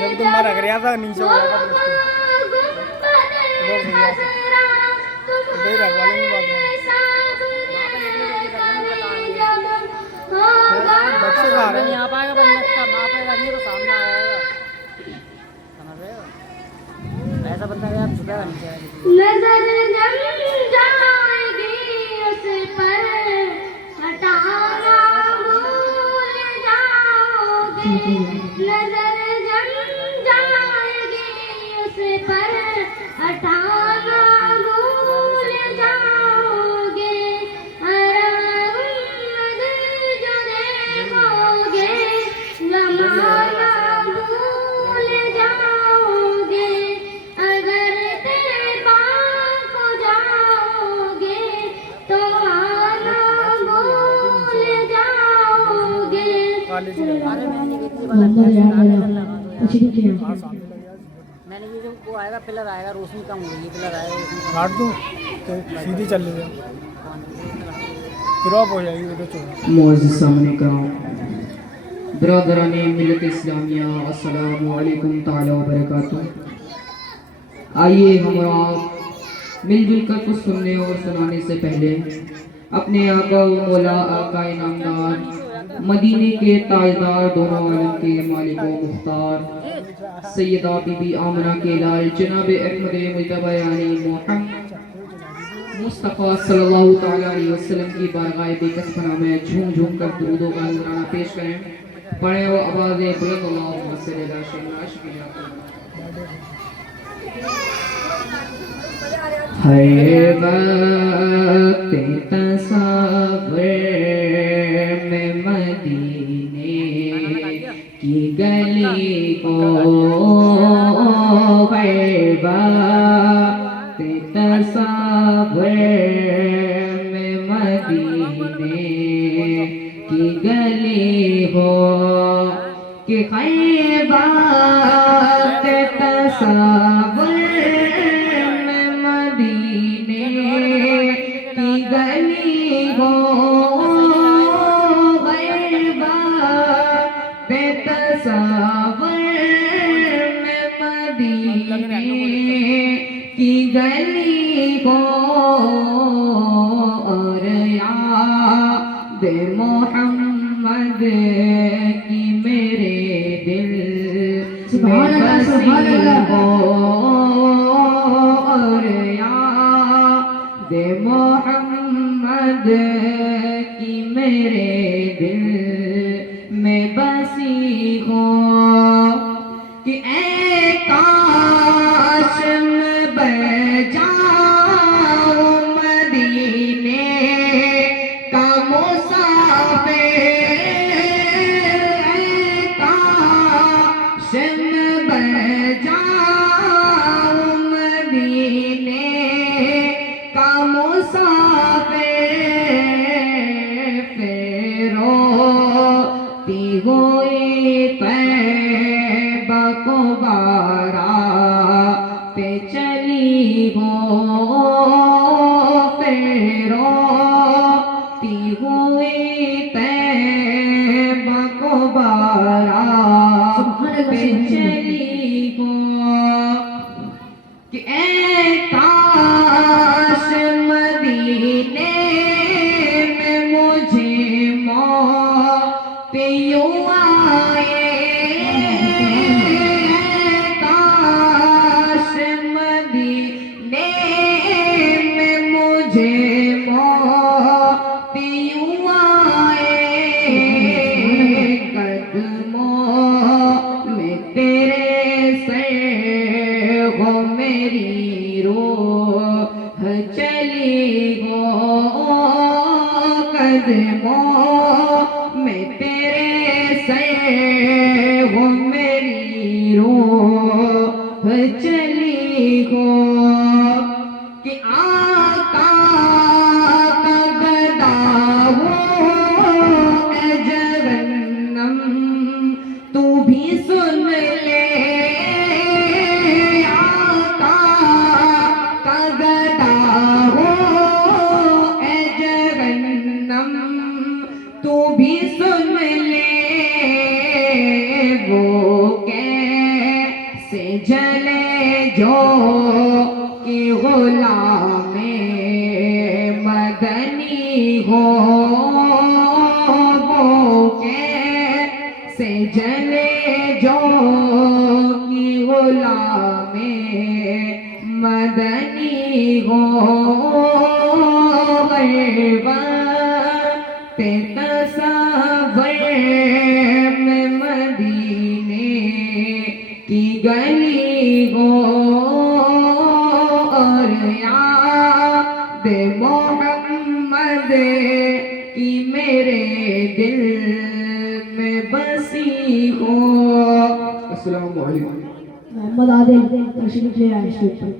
जब तुम मारा कर था नीचे हो गया बच्चे खा रहे हैं यहाँ पाएगा बंदा ना पाएगा नहीं तो सामने आएगा समझ रहे हो ऐसा बंदा यार छुपेगा नहीं नजर जम जाएगी उस पर हटाना भूल जाओगे नजर जम जाएगी उस पर हटाना भूल जाओगे अरहमद जो देखोगे जमाना भूल जाओगे अगर तेबा को जाओगे तो आना भूल जाओगे मैंने ये जो वो आएगा पिलर आएगा रोशनी कम होगी पिलर आएगा काट दूँ तो सीधी चल रही है क्रॉप हो जाएगी वो तो मुअज़्ज़िज़ सामने का बरादराने मिल्लत इस्लामिया अस्सलामु अलैकुम ताला व बरकातुहू। आइए हम और आप मिलजुल कर कुछ सुनने और सुनाने से पहले अपने आका व मौला आका इनामदार मदीने के ताजदार दोनों आलम के मालिक व मुख्तार सैयदा बीबी आमना के लाल जनाब अहमद मुज्तबा यानी मोहम्मद मुस्तफ़ा सल्लल्लाहु तआला अलैहि वसल्लम की बारगाह बेकस पनाह में झूम झूम कर दुरूदों का नजराना पेश करें। पढ़े वो आवाज़ बुलंद अल्लाहुम्मा सल्ली अला सय्यिदिना हर वक्त तसव्वुर में मदीने की गली को हर वक्त तसव्वुर में मदीने की गली हो कि हर वक्त तसव्वुर में मदीने की गली हो हर वक्त तसव्वुर में मदीने की गली हो और याद मोहम्मद की मेरे दिल में बसी हो और याद मोहम्मद की मेरे दिल में बसी हो कि ऐ काश मैं बजाऊं मदीने का मुसाफिर ऐ काश मैं बजाऊं मदीने का मुसाफिर फेरोती हुई तैबा को बाराते चली हो फेरोती हुई तैबा को बाराते चली हो कि ऐ काश मदीने में मुझे मौत यूं आए काश मदीने में मुझे मौत यूं आए कदमों में तेरे से हो मेरी रूह चली हो कदमों में तेरे से हो मेरी रूह चली हो कि आका का गदा हो ए जहन्नम मदनी हो गरबा ते तसव्वुर में मदीने की गली हो और याद मोहम्मद की मेरे दिल में बसी हो। अस्सलाम वालेकुम। मोहम्मद आदिल तशरीफ ले आए स्टेज पर।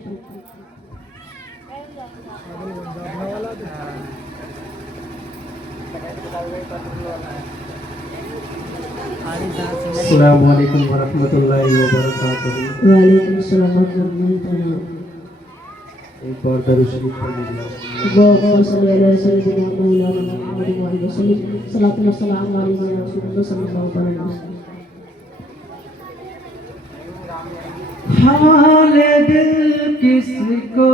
अस्सलाम वालेकुम वरहमतुल्लाहि वबरकातुहू। वालेकुम अस्सलाम वरहमतुल्लाहि वबरकातुहू। एक बार दरूद शरीफ पढ़ लीजिए। अल्लाहुम्मा सल्ली अला सय्यिदिना मौलाना मुहम्मद व आलिहि वसल्लम। सलातु व सलाम अलैहि या रसूलल्लाह सल्लल्लाहु अलैहि वसल्लम। हाल दिल किसको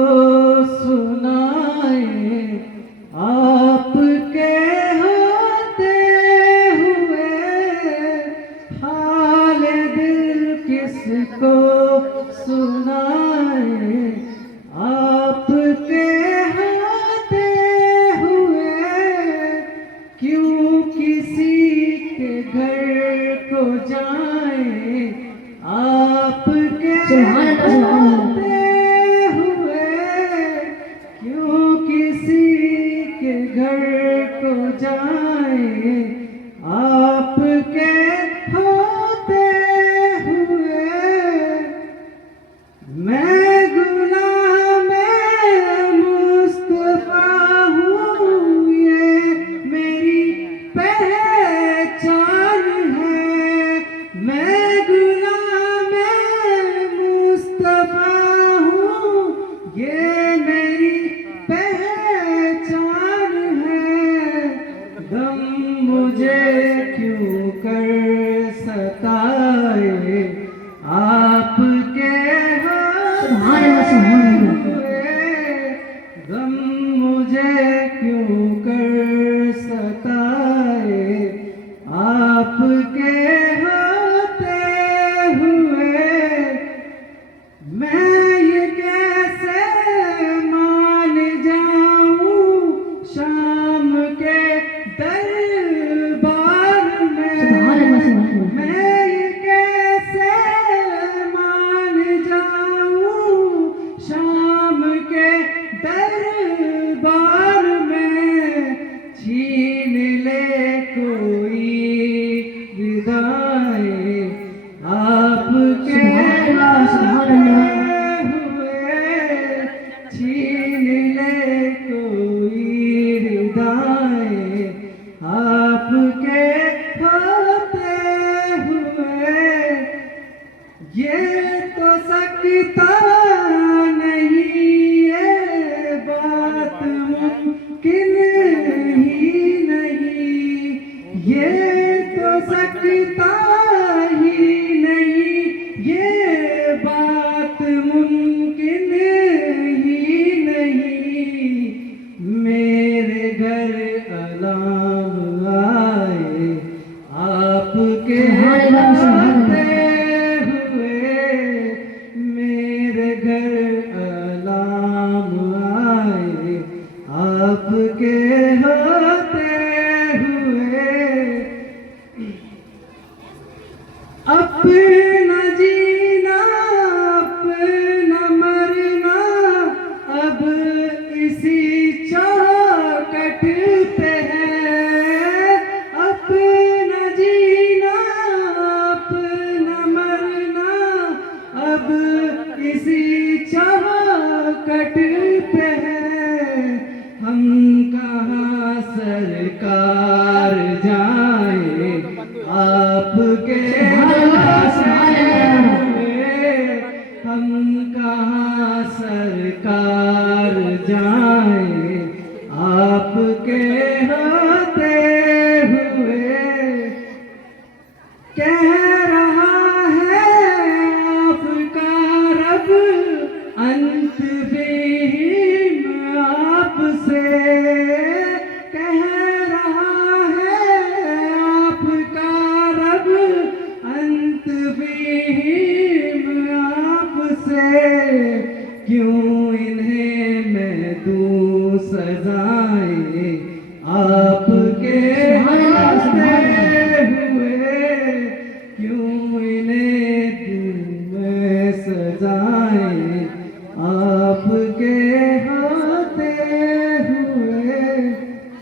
सुनाए आपके होते हुए, हाल दिल किसको सुनाए आपके होते हुए, क्यों किसी के घर को जाए आपके होते हुए, क्यों किसी के घर को जाए आपके होते हुए। मैं गुलाम मुस्तफा हूँ, ये मेरी पहचान है। मैं गुलाम मुस्तफा हूँ, ये मेरी पहचान है। गम मुझे क्यों कर सताए आपके गम मुझे क्यों कर सताए आपके होते हुए। मैं ये कैसे मान जाऊं शाम के दरबार में। मैं ये कैसे मान जाऊं शाम के दरबार में। छीन ले कोई विदाए आपके हुए, छीन ले कोई विदाए आपके होते हुए। ये तो सकता नहीं, ये बात मुमकिन ही नहीं। ये तो सकता ही नहीं, ये बात मुमकिन ही नहीं। मेरे घर अलाम आए आपके होते हुए। मेरे घर अलाम आए आपके होते हुए। अपना जीना अपना मरना अब इसी चौखट पे है। अपना जीना अपना मरना अब इसी चौखट पे है। हम कहाँ सरकार जाए आपके हम कहाँ सरकार जाए आपके होते हुए। कह रहा है आपका रब अंत बेहीम आपसे। कह रहा है आपका रब अंत बेहीम आपसे। क्यों इन्हें मैं दूं सजाएं आपके होते हुए, क्यों इन्हें दूं मैं सजाएं आपके होते हुए।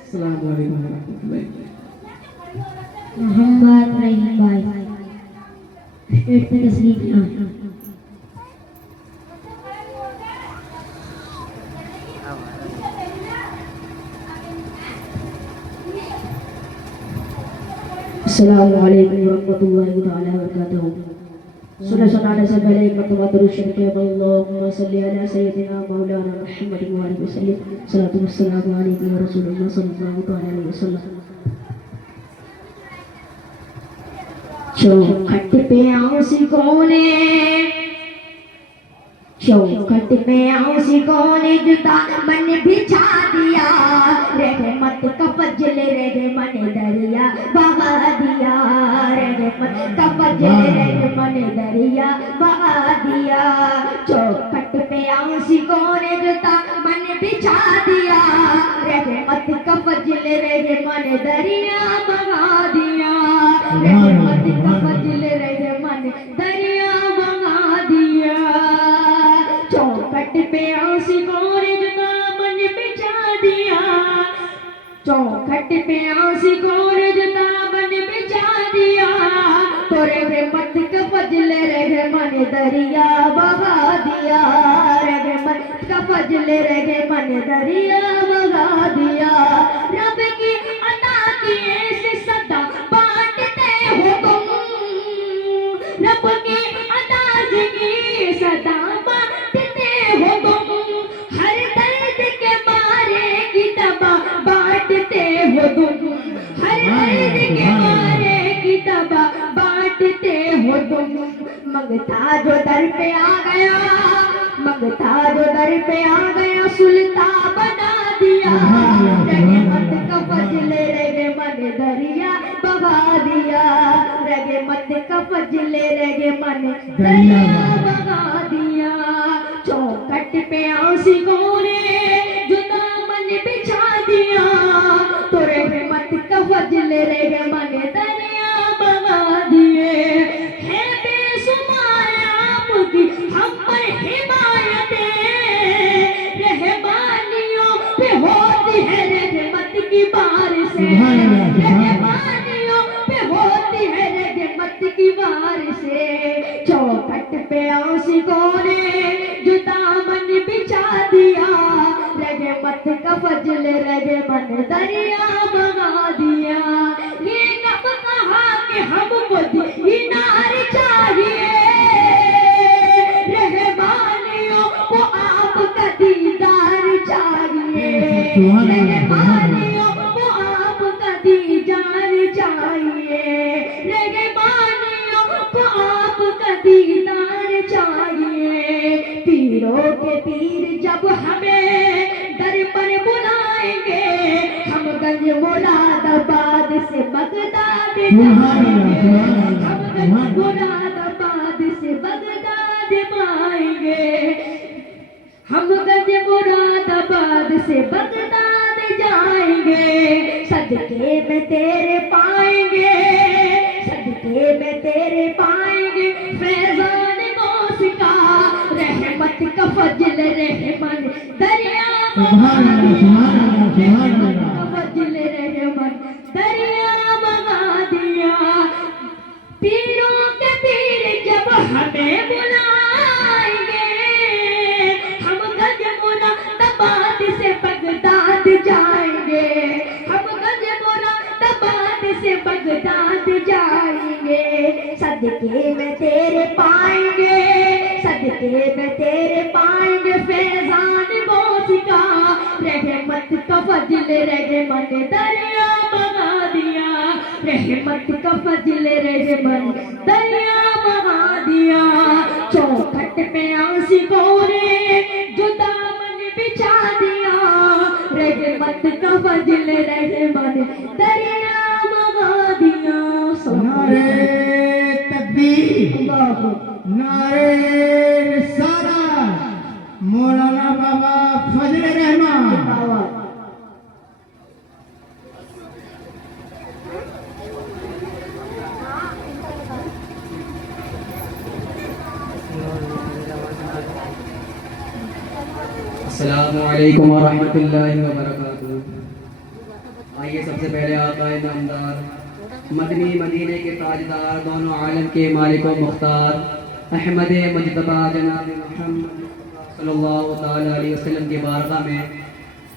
अस्सलाम वालेकुम रहमतुल्लाहि। मोहम्मद रहीम भाई 8th में तस्लीम अस्सलामु अलैकुम वरहमतुल्लाहि तआला वबरकातुहू। सुनने सुनाने से पहले एक मरतबा दरूद शरीफ के अल्लाहुम्मा सल्ली अला सय्यिदिना मौलाना मुहम्मद व आलिहि वसल्लम। सलातु वस्सलामु अलैका या रसूलल्लाह सल्लल्लाहु तआला अलैहि वसल्लम। चौखट पे आशिकों ने, चौखट पे आशिकों ने जुदा मन बिछा दिया, रहमत का फजल रहमत दरिया बहा दिया, रहमत का फजल रहमत दरिया बहा दिया। चौखट पे आशिकों ने जुदा मन बिछा दिया, रहमत का फजल रहमत दरिया बहा दिया, रहमत का फजल रहमत दरिया बहा दिया। चौखट पे आशिकों ने जुदा मन बिछा दिया, चौखट पे आशिकों ने जुदा मन बिछा दिया, तो रहमत का फजल रहमत दरिया बहा दिया, रहमत का फजल रहमत दरिया बहा दिया। रब की अता की ऐसे सदा बांटते हो तुम, रब की अता की सदा बांटते हो तुम, हर दर्द के मारे की दवा बांटते हो तुम, हर दर्द के मारे की दवा बांटते हो तुम। मंगता जो दर पे आ गया, मंगता जो दर पे आ गया, सुल्तान बना दिया, रहमत का फजल रहमत दरिया बहा दिया, रहमत का फजल रहमत दरिया बहा दिया। चौखट पे आशिकों ने जुदा मन बिछा दिया, तो रहमत का फजल रहमत दरिया बहा दिए। है बेशुमार आपकी हम पर हिमायतें, रहमानियों पे होती है रहमत की बारिशें, रहमानियों पे होती है रहमत की बारिशें। चौखट पे आशिकों ने जुदा मन बिछा दिया, रहमत का फजल रहमत दरिया बहा दिया। ये कब कहा कि हमको दीनार चाहिए, रहमानियों को आपका दीदार चाहिए, रहमानियों को आपका दीदार चाहिए, रहमानियों को आपका दीदार चाहिए। पीरों के पीर जब हमें दर पर बुलाएंगे, हम गंज मुरादाबाद से बगदाद जाएंगे, हम गंज मुरादाबाद से बगदाद पाएंगे, हम गंज मुरादाबाद से बगदाद जाएंगे। सदके में तेरे पाएंगे, सदके में तेरे पाएंगे फैजान गौस का, रहमत का फजल रहमत दरिया बहा दिया, रहमत का फजल रहमत दरिया बहा दिया। पीरों के पीर जब हमें बुलाएंगे, हम गंज मुरादाबाद से बगदाद जाएंगे, हम गंज मुरादाबाद से बगदाद जाएंगे। सदके में तेरे पाएंगे, सदके में तेरे पाएंगे फैजान गौस का, रहमत का फजल रहमत दरिया बहा दिया, रहमत का फजल रहमत दरिया बहा दिया। चौखट पे आशिकों ने जुदा मन बिछा दिया, रहमत का फजल रहमत दरिया बहा दिया। नारे तकबीर, नारे रिसालत, मौलाना बाबा बाबा फजल रहमान। अस्सलामुअलैकुम वरहमतुल्लाहि वबरकातुहू। आइए सबसे पहले आकाए नामदार मदनी मदीने के ताजदार दोनों आलम के मालिक व मुख्तार अहमद मुजतबा जनाब मुहम्मद सल्लल्लाहु ताला अलैहि वसल्लम के बारगाह में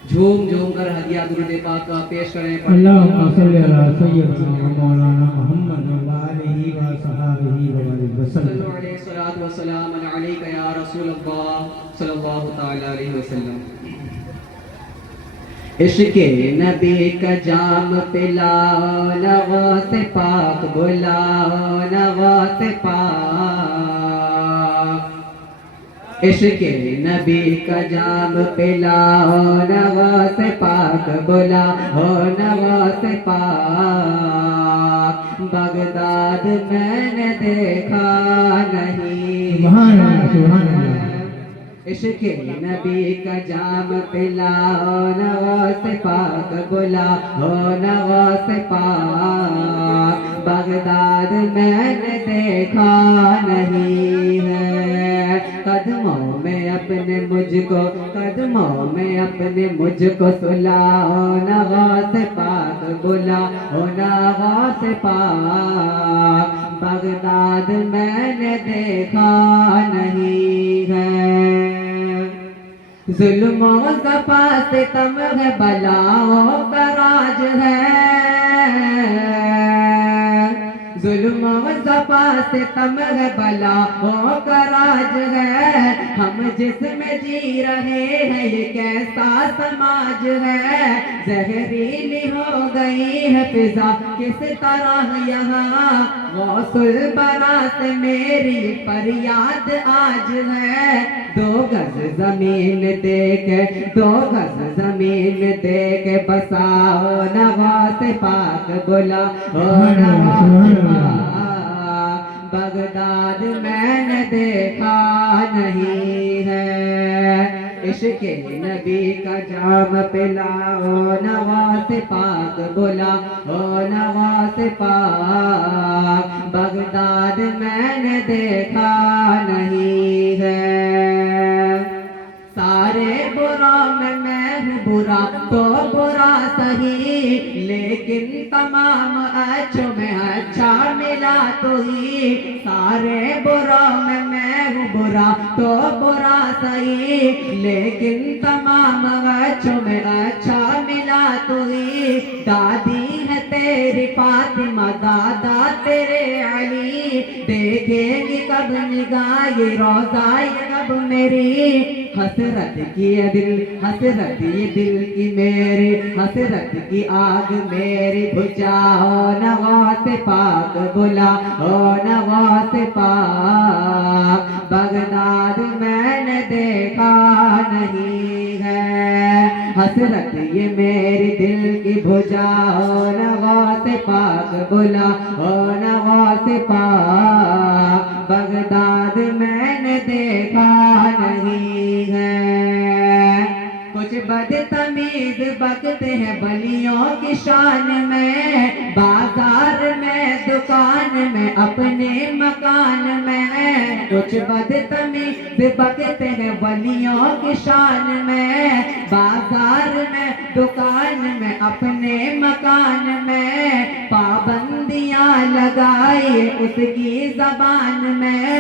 झूम झूम कर हदिया दुरूद पाक का पेश करें। अल्लाहुम्मा सल्ली अला सय्यिदना मौलाना मुहम्मद व आलिहि व सहाबिहि व बारिक वसल्लम। सल्लल्लाहु व सलाम अलैका या रसूल अल्लाह सल्लल्लाहु ताला अलैहि वसल्लम। इश्क़े नबी का जाम पिलाओ, नवाज़ पाक बुलाओ, नवाज़ पाक। इश्क़े नबी का जाम पिलाओ, नवाज़ पाक बुलाओ, नवाज़ पाक। बगदाद मैंने देखा नहीं, सुभान अल्लाह, सुभान अल्लाह। इश्क़े नबी का जाम पिलाओ, नवाज़ पाक बुलाओ, नवाज़ पाक। बगदाद मैंने देखा नहीं है, कदमों में अपने मुझको, कदमों में अपने मुझको सुलाओ, नवाज़ पाक बुलाओ, नवाज़ पाक। बगदाद मैंने देखा नहीं है, जुल्मों ज़फ़ा सितम है, बलाओं का राज है। जुल्मों ज़फ़ा सितम है, बलाओं का राज है। हम जिसमें जी रहे हैं ये कैसा समाज है। जहरीली हो गई है फिजा किस तरह यहाँ, गौसुल बरात मेरी फरियाद आज है। 2 गज जमीन दे के, 2 गज जमीन दे के बसाओ, नवाज़ पाक बुलाओ, नवाज़ पाक। बगदाद मैंने देखा नहीं है, इश्क़े नबी का जाम पिलाओ, नवाज़ पाक बुलाओ, नवाज़ पाक। बगदाद मैंने देखा नहीं है, सारे बुरा में मैं हूँ बुरा तो बुरा सही, लेकिन तमाम अच्छों में अच्छा मिला तो ही। सारे बुरा में मैं हूँ बुरा तो बुरा सही, लेकिन तमाम अच्छों में अच्छा मिला तो ही। दादी है तेरी फातिमा, दादा तेरे अली, देखेंगे कब निगाह ये रोज़ा ये कब मेरी। हसरत की ये दिल, हसरत ये दिल की मेरी, हसरत की आग मेरी बुझाओ, नवाज़ पाक बुलाओ, नवाज़ पाक। बगदाद मैंने देखा नहीं है, हसरत ये मेरी दिल की बुझाओ, नवाज़ पाक बुलाओ, नवाज़ पाक। बगदाद मैंने देखा नहीं है, कुछ बदतमीज बकते हैं बलियों की शान में, बाजार में दुकान में अपने मकान में। कुछ बदतमीज बकते हैं बलियों की शान में, बाजार में दुकान में अपने मकान में। पाबंदियां लगाए उसकी जबान में,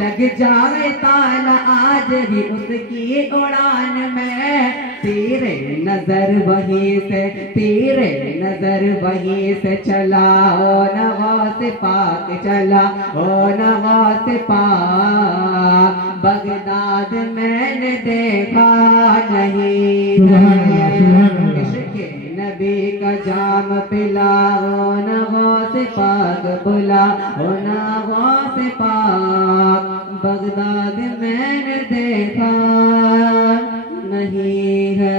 लग जाए ताला आज ही उसकी उड़ान में। तेरे नजर वहीं से, तेरे नजर वहीं से चलाओ, नवाज़ पाक चलाओ, नवाज़ पाक। बगदाद मैंने देखा नहीं है, इश्क़े नबी का जाम पिलाओ, नवाज़ पाक बुलाओ, नवाज़ पाक। बगदाद मैंने देखा नहीं है।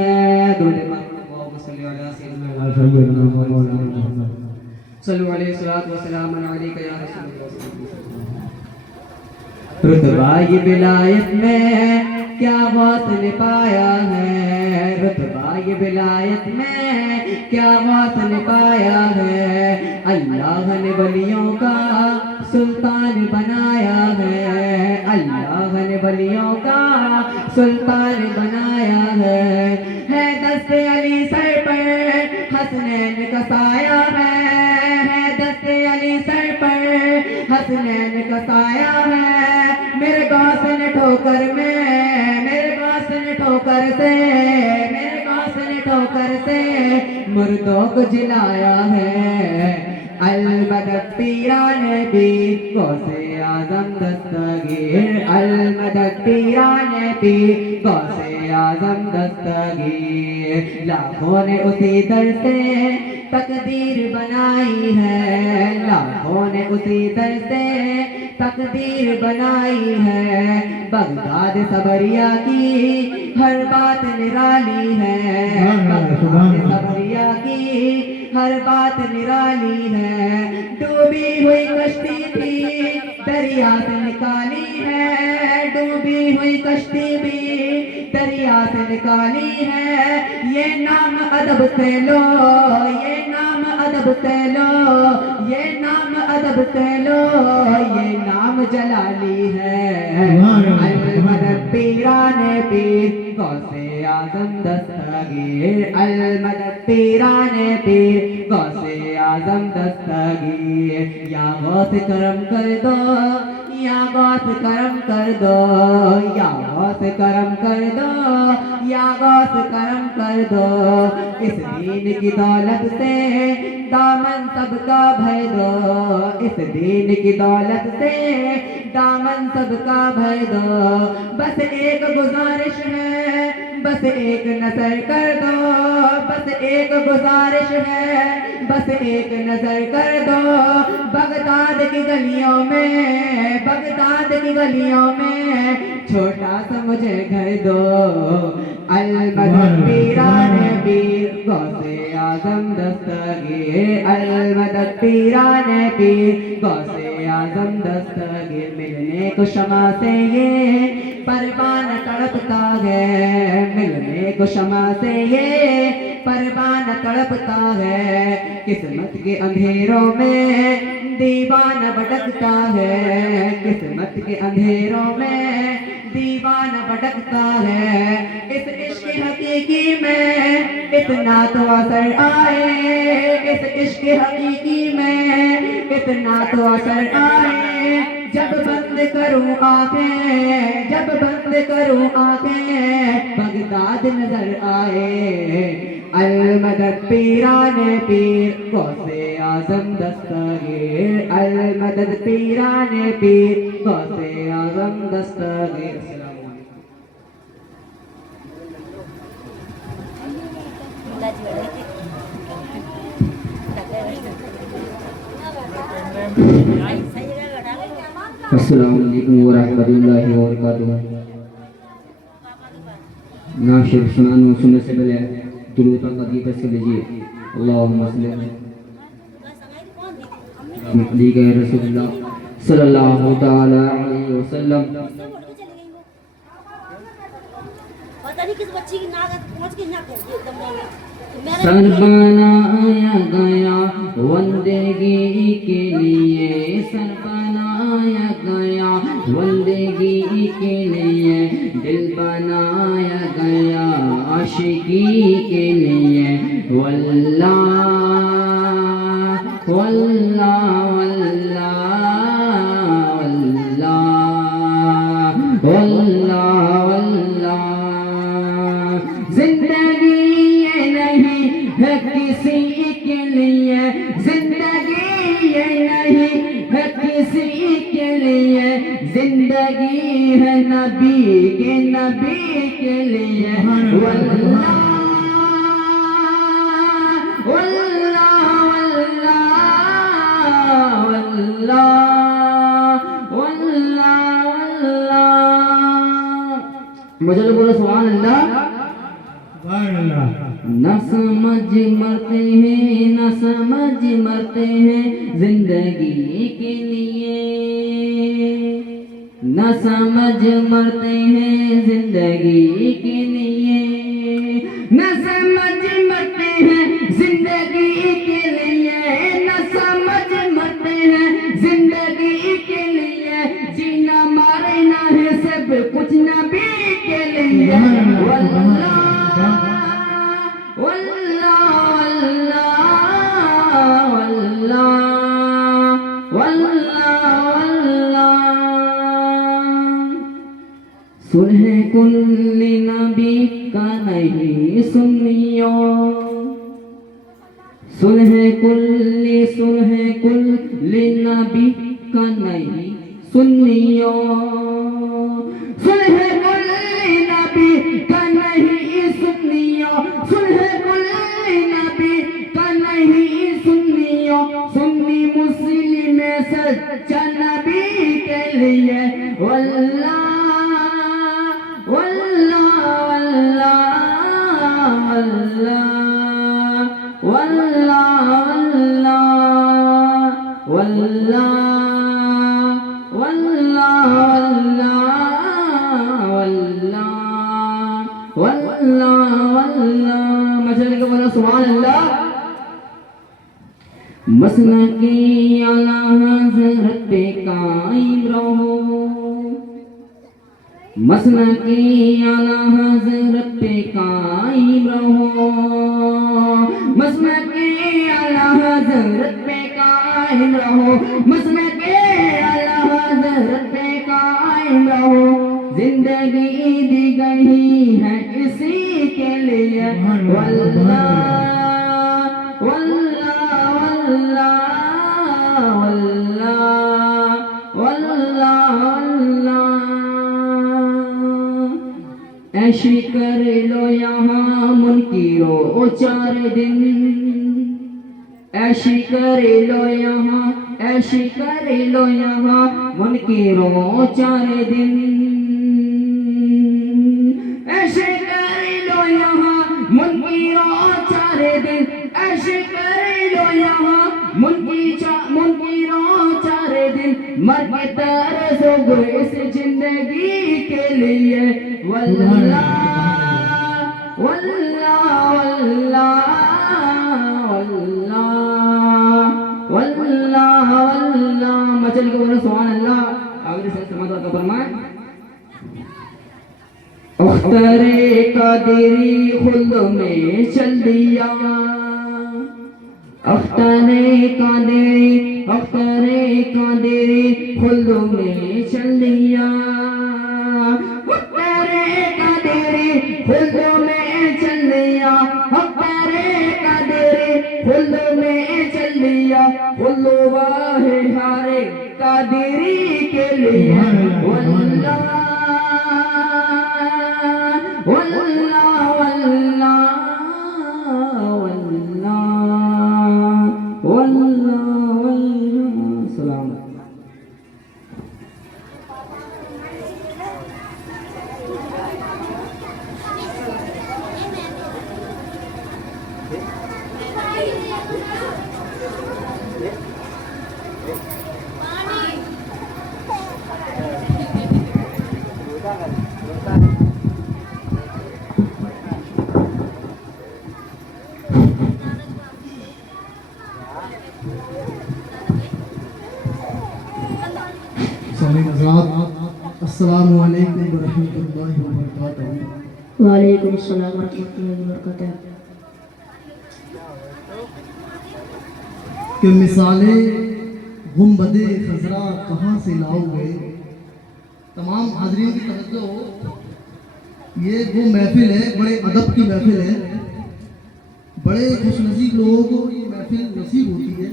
रुतबा ये विलायत में क्या गौस ने पाया है रुतबा ये विलायत में, क्या गौस ने पाया है। अल्लाह ने वलियों का सुल्तान बनाया है, अल्लाह ने वलियों का सुल्तान बनाया है दस्ते अली सर पर हसनैन का साया है दस्ते अली सर पर हसनैन का साया है। मेरे गौस ने ठोकर में, मेरे गौस ने ठोकर से, मेरे गौस ने ठोकर से मुर्दों को जिलाया है। अलमदद पीराने भी गौसे आजम दस्तगीर, अलमदद पीराने भी गौसे आजम दस्तगीर। लाखों ने उसी दर से तकदीर बनाई है, लाखों ने उसी दर से तकदीर बनाई है। बगदाद सबरिया की हर बात निराली है, बगदाद सबरिया की हर बात निराली है। डूबी हुई कश्ती भी दरिया से निकाली है, डूबी हुई कश्ती भी दरिया से निकाली है। ये नाम अदब से लो, ये नाम अदब से लो, ये नाम अदब से लो, ये नाम जलाली है। अलमदद पीराने पीर गौसे आजम दस्तगीर, अलमदद पीराने पीर गौसे आजम दस्तगीर। या गौस करम कर दो, या गौस करम कर दो, या गौस करम कर दो, या गौस करम कर दो। इस दीन की दौलत से दामन सबका भर दो, इस दीन की दौलत से दामन सबका भर दो। बस एक गुजारिश है, बस एक नजर कर दो, बस एक गुजारिश है, बस एक नजर कर दो। बगदाद की गलियों में, बगदाद की गलियों में छोटा सा मुझे घर दो। अलमदद पीराने पीर गौसे आजम दस्तगीर, अलमदद पीराने पीर गौसे आजम दस्तगीर। मिलने को क्षमा से ये परवाना तड़पता है, मिलने को क्षमा से ये परवाना तड़पता है। किस्मत के अंधेरों में दीवाना भटकता है, किस्मत के अंधेरों में दीवाना भटकता है। इस इश्क हकीकी में इतना तो असर आए, इस इश्क हकीकी में इतना तो असर आए। जब बंद करूं आंखें, जब बंद करूं आंखें बगदाद नजर आए। अलमदद पीराने पीर गौसे आजम दस्तगीर, अलमदद पीराने पीर गौसे आजम दस्तगीर। अस्सलाम वालेकुम व रहमतुल्लाहि व बरकातुहू। नाशिर सुनने से पहले दुरूद का दी पेश कर लीजिए। अल्लाहुम्मा सल्ली अला रसूलुल्लाह सल्लल्लाहु तआला अलैहि वसल्लम। पता नहीं किस बच्ची की नाक पहुंच के ना कर एकदम सर बनाया गया वंदगी के लिए, सर बनाया गया वंदगी के लिए, दिल बनाया गया आशिकी के लिए। वल्लाह वल्लाह वल्लाह वल्लाह वल्लाह। जिंदगी ये नहीं है किसी के लिए, जिंदगी ये नहीं है किसी के लिए, जिंदगी है नबी के लिए। वल्लाह वल्लाह वल्लाह वल्लाह वल्लाह वल्लाह। मुझे लोग बोलो सुभान अल्लाह। न समझ मरते हैं, न समझ मरते हैं जिंदगी के लिए। न समझ मरते हैं जिंदगी के लिए, न समझ मरते हैं जिंदगी के लिए, न समझ मरते हैं जिंदगी के लिए, जीना मारना है सब कुछ नबी के लिए। वल्लाह वल्लाह वल्लाह वल्लाह वल्लाह। सुलह कुल्ली नबी का नहीं सुनियो, सुलह कुल्ली नबी का नहीं सुनियो, सुलह कुल्ली नबी का नहीं सुनियो, सुलह कुल्ली नबी का नहीं सुनियो, सुन्नी मुस्लिम सच्चा नबी के लिए। वल्लाह वल्लाह वल्लाह वल्लाह वल्लाह वल्लाह वल्लाह वल्लाह वल्लाह वल्लाह वल्लाह। मचल के बोला सुभान अल्लाह। मसनकी आला हज़रत पे कायम रहो, मसनकी आला हज़रत पे कायम रहो, मसनकी आला हज़रत पे कायम रहो, मसनकी आला हज़रत पे कायम रहो। जिंदगी दी गई है इसी के लिए। वल्लाह वल्लाह वल्लाह वल्लाह वल्लाह वल्लाह। ऐशी कर लो यहाँ मुनकिरो 4 दिन, ऐशी कर लो यहाँ, ऐशी कर लो यहाँ मुनकिरो 4 दिन, ऐशी कर लो यहाँ मुनकिरो 4 दिन, ऐशी कर लो यहाँ मुनकिरो 4 दिन। मर के तरसो इस जिंदगी के लिए। वल्लाह वल्लाह वल्लाह वल्लाह वल्लाह वल्लाह। मचल के बोलो सुभान अल्लाह। आगे से समाज का फरमाए। अख्तरे कादिरी खुल्द में चल दिया, अख्तरे कादिरी, अख्तरे कादिरी खुल्द में चल दिया, अख्तरे कादिरी खुल्द में चल दिया, अख्तरे कादिरी खुल्द में चल दिया। खुल्द वाहे हारे कादिरी के लिए। वल्लाह वल्लाह वल्लाह वल्लाह वल्लाह। सलाम। अस्सलामु अलैकुम वरहमतुल्लाहि वबरकातुहू। वालेकुम अस्सलाम वरहमतुल्लाहि वबरकातुहू। कि मिसालें गुंबदे खजरा कहाँ से लाओगे। तमाम हाजरीन की तवज्जो हो, ये वो महफिल है, बड़े अदब की महफिल है, बड़े खुशनसीब लोगों को ये महफिल नसीब होती है।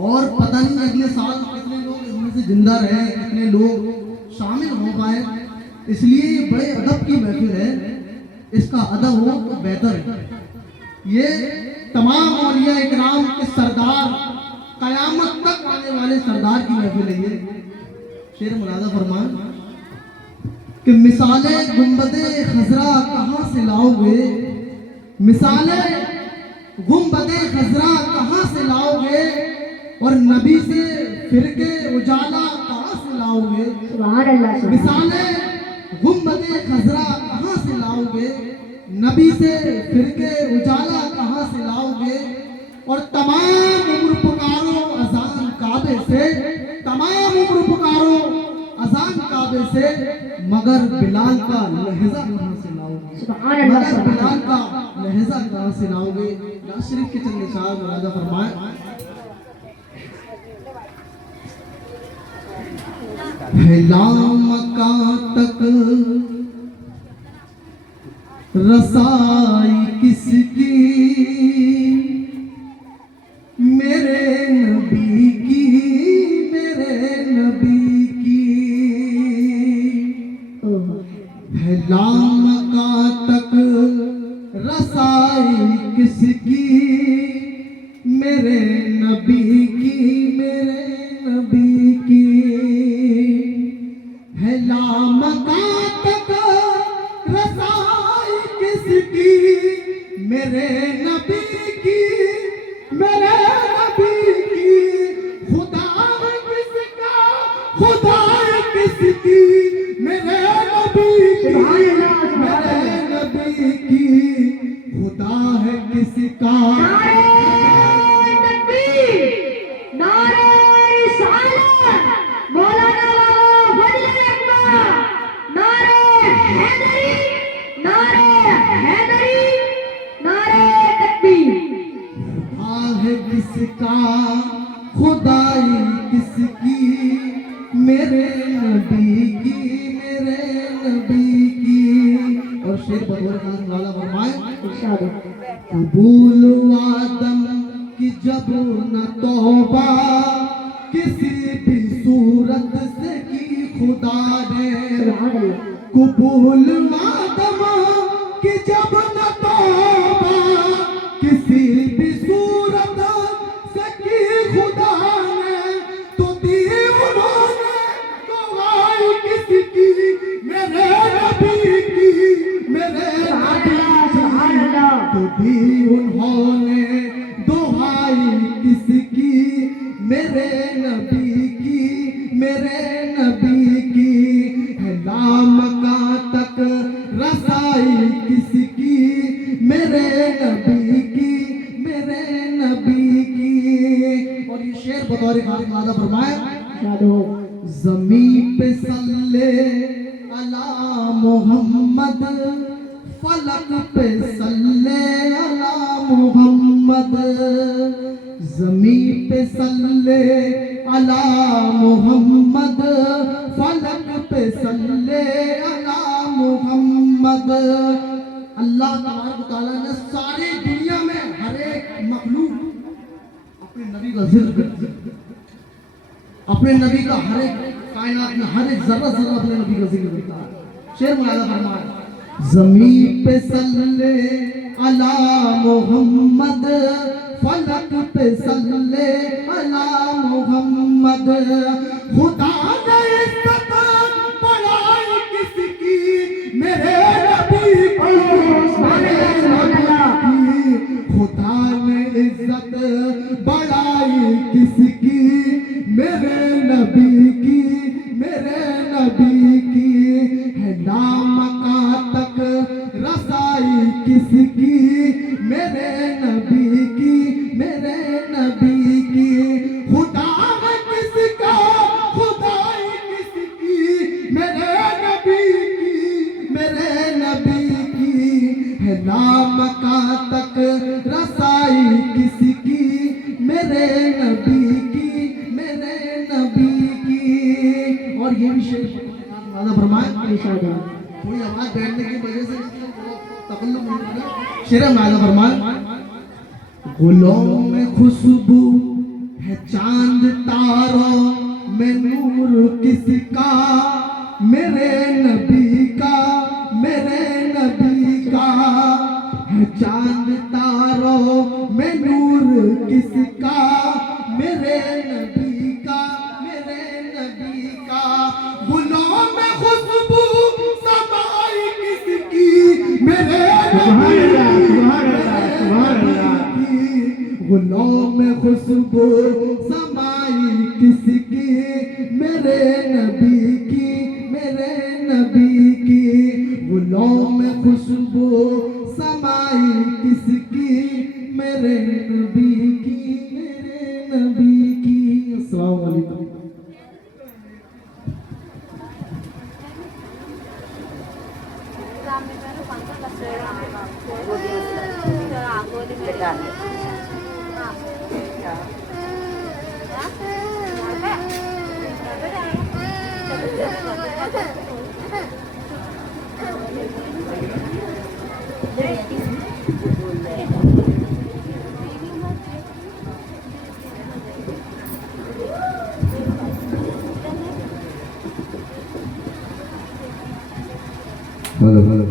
और पता नहीं अगले साल कितने लोग इसमें से जिंदा रहे, कितने लोग शामिल हो पाए, इसलिए ये बड़े अदब की महफिल है। इसका अदब हो तो बेहतर है। ये तमाम औलिया इकराम के सरदार, कयामत तक आने वाले सरदार की महफिल है। ये शेर मुलाजा फरमान कि मिसालें गुंबदे खजरा कहाँ से लाओगे, मिसालें गुंबदे खजरा कहाँ से लाओगे, और नबी से फिरके उजाला कहाँ से लाओगे। लाओगे? सुभान अल्लाह सुभान मिसाले गुम्बदे खजरा कहाँ से लाओगे? नबी से फिरके उजाला कहाँ से लाओगे? और तमाम उम्र पुकारो अजान काबे से, तमाम उम्र पुकारो अजान काबे से, मगर बिलाल का लहजा कहाँ से लाओगे? सुभान अल्लाह मगर सुभान बिलाल का लहजा कहाँ से लाओगे? नवाज शरीफ के चंद निशान मुरादा फरमाए। फैलाम का तक रसाई किसकी, मेरे नबी की, मेरे नबी की। फैलाम का तक रसाई किसकी, मेरे नबी की, मेरे नबी की। फैलाम का तक रसाई किसकी, मेरे नबी की, मेरे नबी की। खुदा है किसका, खुदा है किसकी, मेरे नबी की, मेरे नबी की। खुदा है किसका। नारे तकबीर, नारे रिसालत, मौलाना फजल अकबर, नारे हैदरी, नारे हैदरी, नारे तकबीर। खुदा है किसका, खुदाई किसकी, मेरे नबी की, मेरे नबी की। और शेर बतौर खास वाला फरमाए। इरशाद है। कबूल आदम की जब न तौबा, किसी भी सूरत से की खुदा ने। सुभान अल्लाह। कबूल आदम की जब न तौबा, किसी भी सूरत से की खुदा ने, तो दी उन्होंने दुआई किसकी, मेरे नबी की, मेरे नबी की। तो दी उन्होंने दुआई किसकी, मेरे नबी की, मेरे नबी की। लाम का तक रसाई किसकी, मेरे नबी की, मेरे नबी की। और ये शेर बतौर खालिक मादा फरमाए। इरशाद हो। ज़मीन पे सल्ले अला मोहम्मद, फलक पे सल्ले अला मोहम्मद। ज़मीन पे सल्ले अला मोहम्मद, फलक पे सल्ले अला मोहम्मद। अल्लाह तबारक व तआला ने सारी दुनिया में हर एक मखलूक अपने नबी का जिक्र करती है। अपने नबी का हर एक कायनात में हर एक जर्रा जर्रा अपने नबी का जिक्र करता है। शेर मुलादा फरमाए। ज़मीन पे सल्ले अला मोहम्मद, फलक पे सल्ले अला मोहम्मद। खुदा ने इज्जत बढ़ाई किसकी, मेरे नबी की, मेरे नबी की। खुदा ने इज्जत बढ़ाई किसकी, मेरे नबी की, मेरे नबी की। है नाम का तक रसाई किसकी, मेरे नबी की, मेरे नबी की। खुदा है किसका, खुदाई किसकी, मेरे नबी की, मेरे नबी की। है नाम का तक रसाई किसकी, मेरे नबी की, मेरे नबी की। और ये भी शेर फरमाए। इरशाद है। कोई आवाज बैठने की वजह से तकल्लुफ नहीं होगा। शेर माला फरमाए। गुलों में खुशबू है चांद तारों में नूर किसका, मेरे नबी का, मेरे नबी का। है चांद तारों में नूर किसका, मेरे नबी का, मेरे नबी का। गुलों में खुशबू समाई किसकी, मेरे गुलों में खुशबू समाई किसकी, मेरे नबी समाई किसकी, मेरे नबी की, मेरे नबी की। अस्सलाम वालेकुम। हेलो हेलो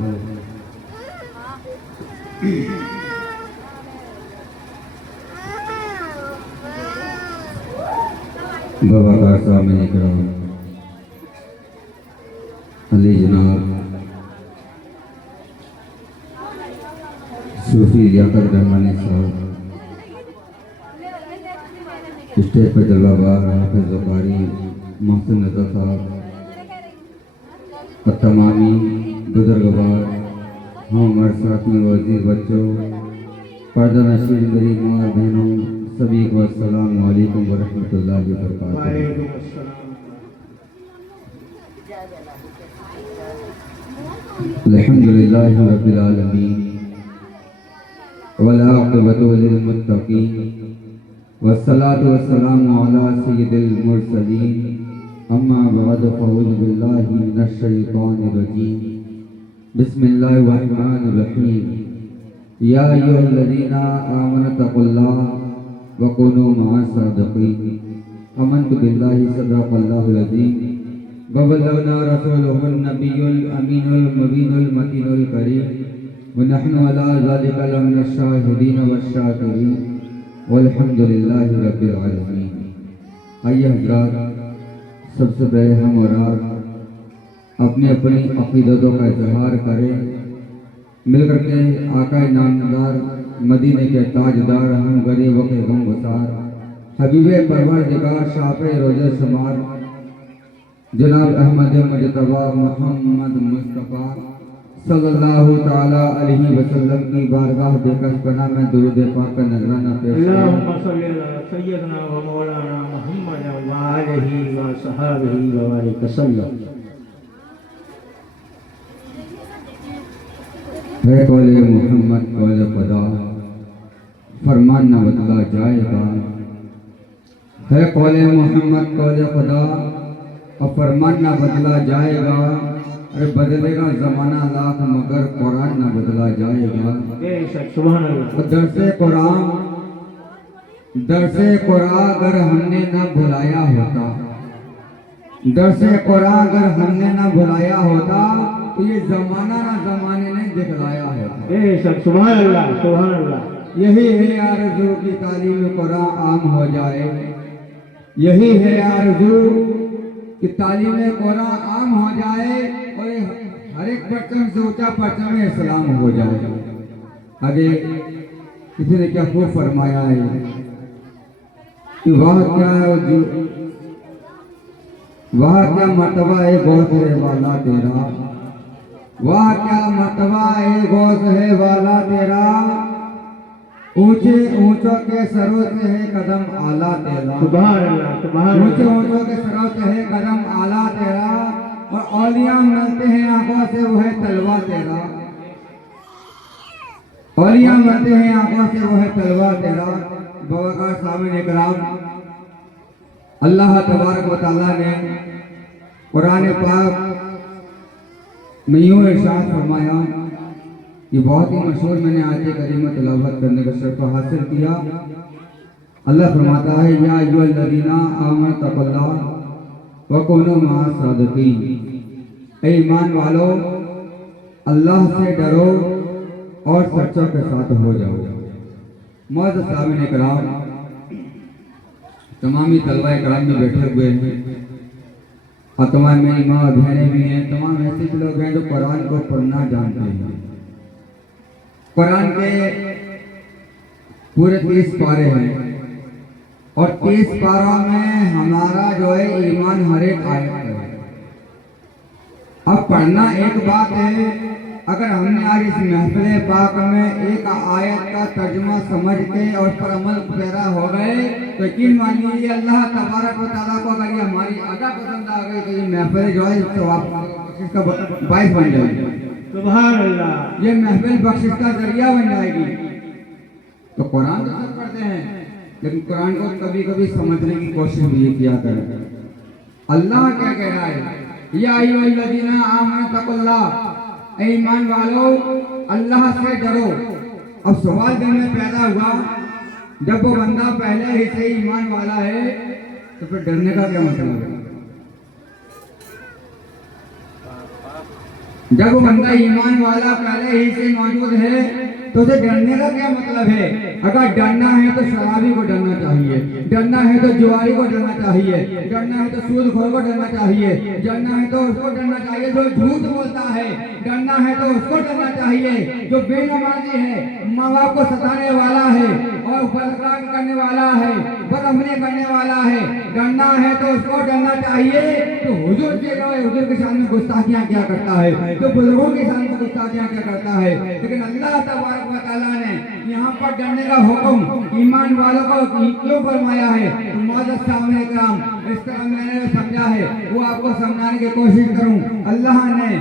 बाबा का सामने करो अली जनाब सूफी लियाकत रहमानी साहब स्टेज पर जलवाबार हाफिज ज़ुकारी मोहसिन नज़र साहब और तमामी बुजुर्गवार हम हमारे साथ में वजीर बच्चों पर्दा नशीन मेरी माँ बहनों सभी को अस्सलाम वालेकुम व रहमतुल्लाहि व बरकातुहू। अल्हम्दुलिल्लाहि रब्बिल आलमीन वल आक़िबतु लिल मुत्तक़ीन वस्सलातु वस्सलामु अला सय्यिदिल मुरसलीन अम्मा बाद फ़अऊज़ु बिल्लाहि मिनश शैतानिर रजीम बिस्मिल्लाहिर रहमानिर रहीम या अय्युहल्लज़ीना आमनु तक़ुल्लाह व कूनू मअस सादिक़ीन आमन्तु बिल्लाहि सदक़ल्लाहुल अज़ीम व बल्लगना रसूलुहुन नबियुल अमीनुल मुबीनुल मतीनुल करीम व नहनु अला ज़ालिका लमिनश शाहिदीन वश्शाकिरीन वल्हम्दुलिल्लाहि रब्बिल आलमीन। आइए हज़रात, सबसे पहले हम और आप अपनी अपनी अक़ीदतों का इज़हार करें, मिलकर के आका नामदार मदीने के ताजदार हम गरीबों के गम गुसार हबीब परवरदिगार शाफ़े रोज़े शुमार जनाब अहमद मुजतबा मोहम्मद मुस्तफ़ा सल्लल्लाहु ताला अलैहि वसल्लम की बारगाह बेकस पनाह में दुरूद पाक का नजराना पेश अल्लाहुम्मा सल्ली अला सय्यदना व मौलाना मुहम्मद व आलिहि व सहाबिहि व बारिक वसल्लम। है कौले मोहम्मद कौले खुदा फरमान न बदला जाएगा, है कौले मोहम्मद कौले खुदा और फरमान न बदला जाएगा। अरे बदलेगा ज़माना लाख मगर कुरान न बदला जाएगा। सुभान अल्लाह। दरसे कुरान अगर हमने न भुलाया होता, दरसे कुरान अगर हमने न भुलाया होता तो ये जमाना ना जमाने ने दिखलाया होता। सुभान अल्लाह सुभान अल्लाह। यही है आरज़ू की तालीम कुरान आम हो जाए, यही है आरज़ू कि तालीम कुरान आम हो जाए और हर एक परचम से ऊंचा परचम इस्लाम हो जाए। आगे किसी ने क्या खूब फरमाया है कि वह क्या जो वह क्या मर्तबा है गौस है वाला तेरा, वह क्या मर्तबा है गौस है वाला तेरा, ऊंचे ऊंचों के सरों से है कदम आला तेरा। सुभान अल्लाह सुभान अल्लाह। ऊंचे ऊंचों के सरों से है कदम आला तेरा और औलिया मिलते हैं आंखों से वो है तलवा तेरा, औलिया मिलते हैं आंखों से वो है तलवा तेरा। बाबा सामने कराम अल्लाह तबारक व तआला ने कुरान पाक में यूं इरशाद फरमाया कि बहुत ही मशहूर मैंने आयत करीमा तिलावत करने का शर्फ हासिल किया। अल्लाह फरमाता है या अय्युहल्लज़ीना आमनु तक़ुल्लाह व कूनू मअस सादिक़ीन, ऐ ईमान वालो अल्लाह से डरो और सच्चों के साथ हो जाओ। मौजूद सामने कराम तमामी तलबा कराम में बैठे हुए हैं और तमाम मेरी माँ बहनें भी हैं, तमाम ऐसे भी लोग हैं जो कुरान को पढ़ना जानते हैं। कुरान के पूरे 30 पारे हैं और 30 पारों में हमारा जो है ईमान हर एक आयत है। अब पढ़ना एक बात है अगर हमने आज इस महफिल पाक में एक आयत का तर्जुमा समझ के और उस पर अमल पैरा हो गए तो यकीन मानिए अल्लाह तबारक व तआला को अगर ये हमारी अदा पसंद आ गई तो ये महफिल जो है बख्शिश का बाइस बन जाएगी। सुभान अल्लाह। ये महफिल बख्शिश का जरिया बन जाएगी। तो कुरान तो सब पढ़ते हैं लेकिन कुरान को कभी कभी समझने की कोशिश भी किया करें। अल्लाह क्या कह रहा है, या अय्युहल्लज़ीना आमनू तक़ुल्लाह, ईमान वालों अल्लाह से डरो। अब सवाल दिल में पैदा हुआ, जब वो बंदा पहले ही से ईमान वाला है तो फिर डरने का क्या मतलब है? जब वो बंदा ईमान वाला पहले ही से मौजूद है तो उसे डरने का क्या मतलब है? अगर डरना है तो शराबी को डरना चाहिए, डरना है तो जुआरी को डरना चाहिए, डरना है तो सूदखोर को डरना चाहिए, डरना है तो उसको डरना चाहिए जो झूठ बोलता है, डरना है तो उसको डरना चाहिए जो बेनमाजी है, माँ बाप को सताने वाला है और बलात्कार करने वाला है, बदअमली करने वाला है, डरना है तो उसको डरना चाहिए। तो हुजूर के हुजूर के सामने गुस्ताखियां क्या करता है, तो बुजुर्गों के सामने गुस्ताखियां क्या करता है। लेकिन अल्लाह तबारक व तआला ने यहाँ पर डरने का हुक्म ईमान वालों को क्यों फरमाया है? तो मौजूद सामने कराम इस तरह मैंने समझा है वो आपको समझाने की कोशिश करूं। अल्लाह ने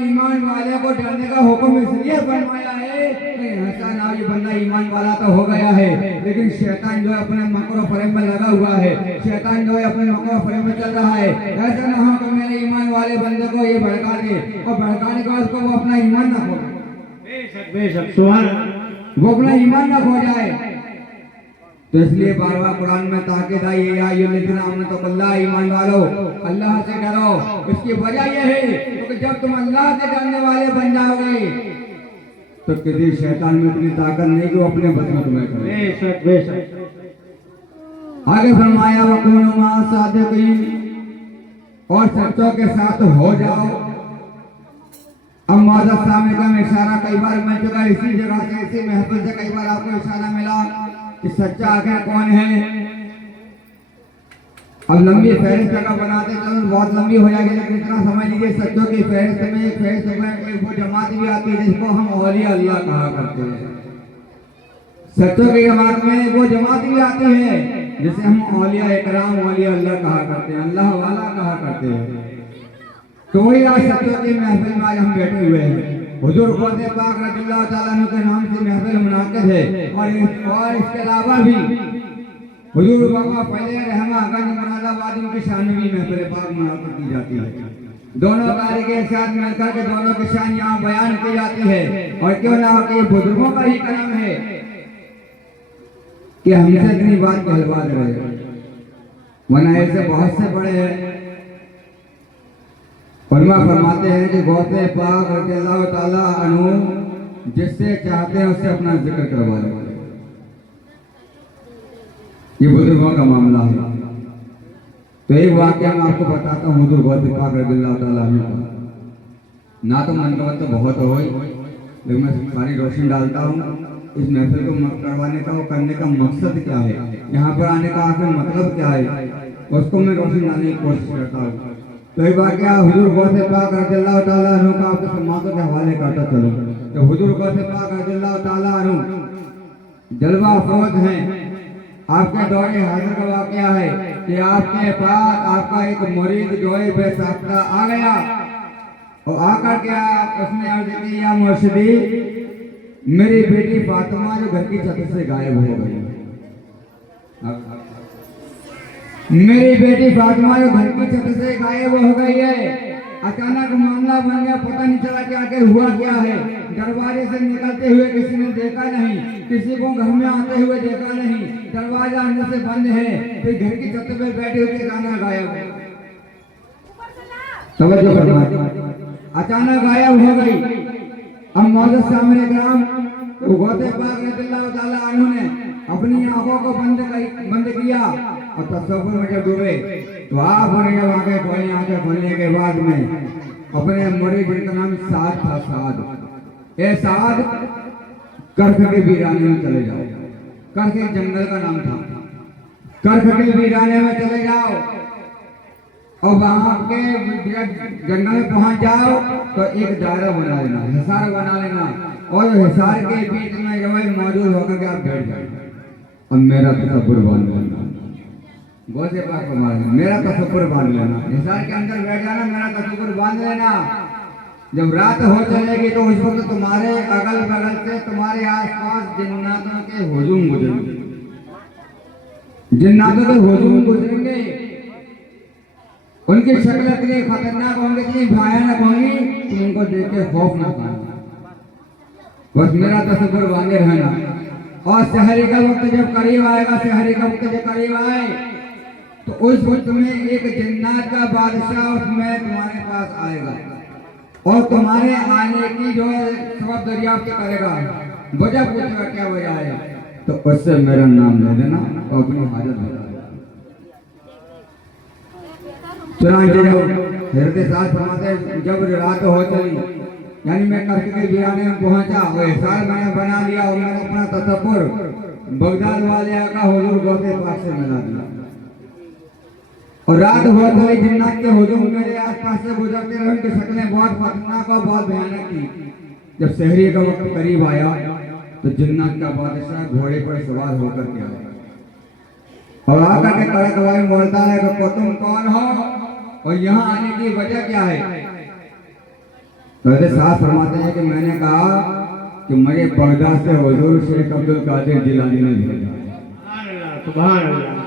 ईमान वाले को डरने का हुक्म इसलिए फरमाया है कि ऐसा ना ये बंदा ईमान वाला तो हो गया है लेकिन शैतान जो है अपने मकर फरेब में लगा हुआ है, शैतान जो है अपने मकर फरेब में चल रहा है। ऐसा ना हो कि मेरे ईमान वाले बंदे को ये भड़का दे और भड़काने के बाद उसको वो अपना ईमान ना खो, बेशक सुभान, वो अपना ईमान ना खो जाए। तो इसलिए बार बार कुरान में ताकीद आई है, या अय्युहल्लज़ीना आमनू तक़ुल्लाह, ईमान वालों अल्लाह से डरो। इसकी वजह यह है क्योंकि जब तुम अल्लाह से डरने वाले बन जाओगे तो किसी शैतान में इतनी ताकत नहीं कि वो अपने बस में तुम्हें करे। बेशक बेशक। आगे फरमाया वकूनू मअस सादिक़ीन, और सच्चों के साथ हो जाओ। अब मौजूद सामने का इशारा कई बार मिल चुका, इसी जगह से इसी महफिल से कई बार आपको इशारा मिला कि सच्चा आखिर कौन है। अब लंबी फहरिस्त का बनाते चलो बहुत लंबी हो जाएगी, लेकिन इतना समझ लीजिए सच्चों की फहरिस्त में एक फहरिस्त में एक वो जमात भी आती है जिसको हम औलिया अल्लाह कहा करते हैं। सच्चों की जमात में वो जमात भी आती है जिसे हम औलिया इकराम औलिया अल्लाह कहा करते हैं, अल्लाह वाला कहा करते हैं। तो वही आज सच्चों की महफिल में आज हम बैठे हुए हैं। हुजूर गौसे पाक रज़ियल्लाहु ताला अन्हु के नाम से महफिल मुनाकिद है और इसके अलावा भी हुजूर बाबा फैले रहमागंज मुरादाबाद की शान में भी महफिल पाक मुनाकिद की जाती है। दोनों कारी के साथ मिलकर के दोनों की शान यहाँ बयान की जाती है। और क्यों ना हो कि बुजुर्गों का ही करम है कि हमसे इतनी बात कहलवा रहे, वरना ऐसे बहुत से बड़े हैं। फरमा फरमाते हैं कि गौसे पाक रज़ियल्लाहु ताला अन्हु जिससे चाहते हैं उससे अपना जिक्र करवा रहे हैं। ये बुजुर्गों का मामला है। तो एक वाकया मैं आपको बताता हूँ हुजूर गौसे पाक रज़ियल्लाहु ताला अन्हु का। ना तो मनकबत तो बहुत हो लेकिन मैं सारी रोशनी डालता हूँ इस महफिल को करवाने का और करने का मकसद क्या है, यहाँ पर आने का आखिर मतलब क्या है, उसको मैं रोशनी डालने की कोशिश करता हूँ। तो एक बार क्या हुजूर गौसे पाक रज़ियल्लाहु ताला अन्हु का आपको सम्मानों के हवाले करता चलो। तो हुजूर गौसे पाक रज़ियल्लाहु ताला अन्हु जलवा अफरोज हैं। आपके दौरे हाजिर का वाकया है कि आपके पास आपका एक मुरीद जो है बेसाख्ता आ गया और आकर के उसने अर्ज की, या मुर्शिदी मेरी बेटी फातिमा जो घर की छत से गायब हो गई, मेरी बेटी फातिमा जो घर की छत से गायब हो गई है। अचानक मामला बन गया, पता नहीं चला कि आखिर हुआ क्या है। दरवाजे से निकलते हुए किसी ने देखा नहीं, किसी को घर में आते हुए देखा नहीं, दरवाजा अंदर से बंद है, फिर घर की छत पे बैठे हुए गाना गायब। तवज्जो फरमाइए, अचानक गायब हो गई। अब मौजूद सामने ग्राम तो गौसे पाक रज़ियल्लाहु ताला अन्हु ने अपनी आंखों को बंद किया और तसव्वुर में जब डूबे तो आपने जब आंखें खोलने के बाद में अपने मुरीद जिनका नाम साद था, साद ए साद कर्ख के वीराने में चले जाओ। कर्ख एक जंगल का नाम था। कर्ख के वीराने में चले जाओ। और वहाँ के जंगल में पहुँच जाओ तो एक दायरा बना लेना, हिसार बना लेना, और हिसार के बीच में जो है मौजूद होकर के आप बैठ जाए और मेरा तसव्वुर बांध लेना। गौसे पाक फरमा रहे हैं, मेरा तसव्वुर बांध लेना, हिसार के अंदर बैठ जाना, मेरा तसव्वुर बांध लेना। जब रात हो चलेगी तो उस वक्त तुम्हारे अगल बगल से, तुम्हारे आसपास जिन्नातों के हुजूम गुजरेंगे, जिन्नातों के हुजूम गुजरेंगे। उनकी शक्ल इतनी खतरनाक होंगी, इतनी भयानक होंगी, तुम उनको देख के खौफ ना खाना। बस मेरा तसव्वुर बांधे रहना। और शहरी का वक्त जब करीब आएगा, शहरी का वक्त जब करीब आए तो उस वक्त में एक जिन्नात का बादशाह उसमें तुम्हारे पास आएगा और तुम्हारे आने की जो है सबब दरियाफ्त करेगा। वजह पूछेगा क्या वजह है, तो उससे मेरा नाम ले लेना और अपनी हाजत बता देना। चुनांचे जब हजरत साथ फरमाते जब रात हो चली, यानी मैं कर्क के वीराने में पहुंचा, वो हिसार मैंने बना लिया और मैंने अपना तसव्वुर बगदाद वाले आका हुजूर गौसे पाक से मिला दिया। और रात बहुत हुई, जिन्नात के हुजूम मेरे आसपास से गुजरते रहे, उनकी शक्लें बहुत खतरनाक और बहुत भयानक थी। जब शहरी का वक्त करीब आया तो जिन्नात का बादशाह घोड़े पर सवार होकर के आया और आकर के कड़क आवाज में बोलता है कि तुम कौन हो और यहाँ आने की वजह क्या है। तो साथ फरमाते हैं कि मैंने कहा कि मुझे बगदाद से हुजूर शेख अब्दुल कादिर जिलानी ने भेजा। सुभान अल्लाह।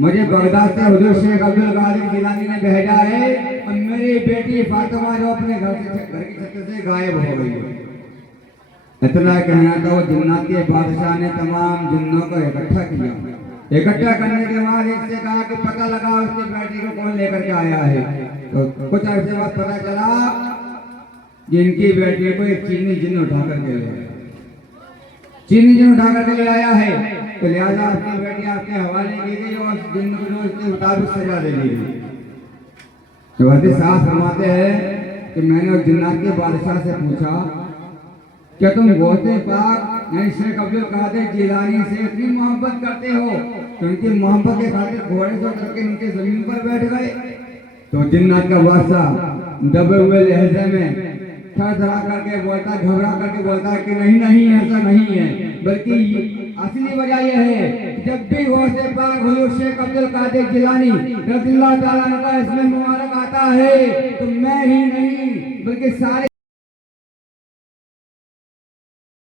मुझे बगदाद से हुजूर शेख अब्दुल कादिर जिलानी ने भेजा है और मेरी बेटी फातिमा जो अपने घर की छत से गायब हो गई है। इतना कहना था, वो जिन्नात के बादशाह ने तमाम जिन्नों को इकट्ठा किया। इकट्ठा करने के बाद इससे कहा कि पता लगा उसकी बेटी को कौन लेकर के आया है। तो कुछ अर्से बाद पता चला कि इनकी बेटी को एक चीनी जिन्न उठा करके ले आया, चीनी जिन्न उठा करके ले आया है। तो लिहाजा आपकी बेटी आपके हवाले की गई और जिन्न को उसके मुताबिक सजा दे दी गई। तो वैसे साफ फरमाते हैं कि मैंने उस जिन्नात के बादशाह से पूछा क्या तुम गौसे पाक यानी शेख अब्दुल कादिर जिलानी से इतनी मोहब्बत करते हो तो उनकी मोहब्बत के खातिर घोड़े से उतर के नीचे जमीन पर बैठ गए। तो जिन्नात का बादशाह दबे हुए लहजे में थरथरा करके बोलता, घबरा करके बोलता कि नहीं नहीं ऐसा नहीं है, बल्कि असली वजह यह है जब भी गौसे पाक हुजूर शेख अब्दुल कादिर जिलानी रज़ियल्लाहु ताला अन्हु का इसमें मुबारक आता है तो मैं ही नहीं बल्कि सारे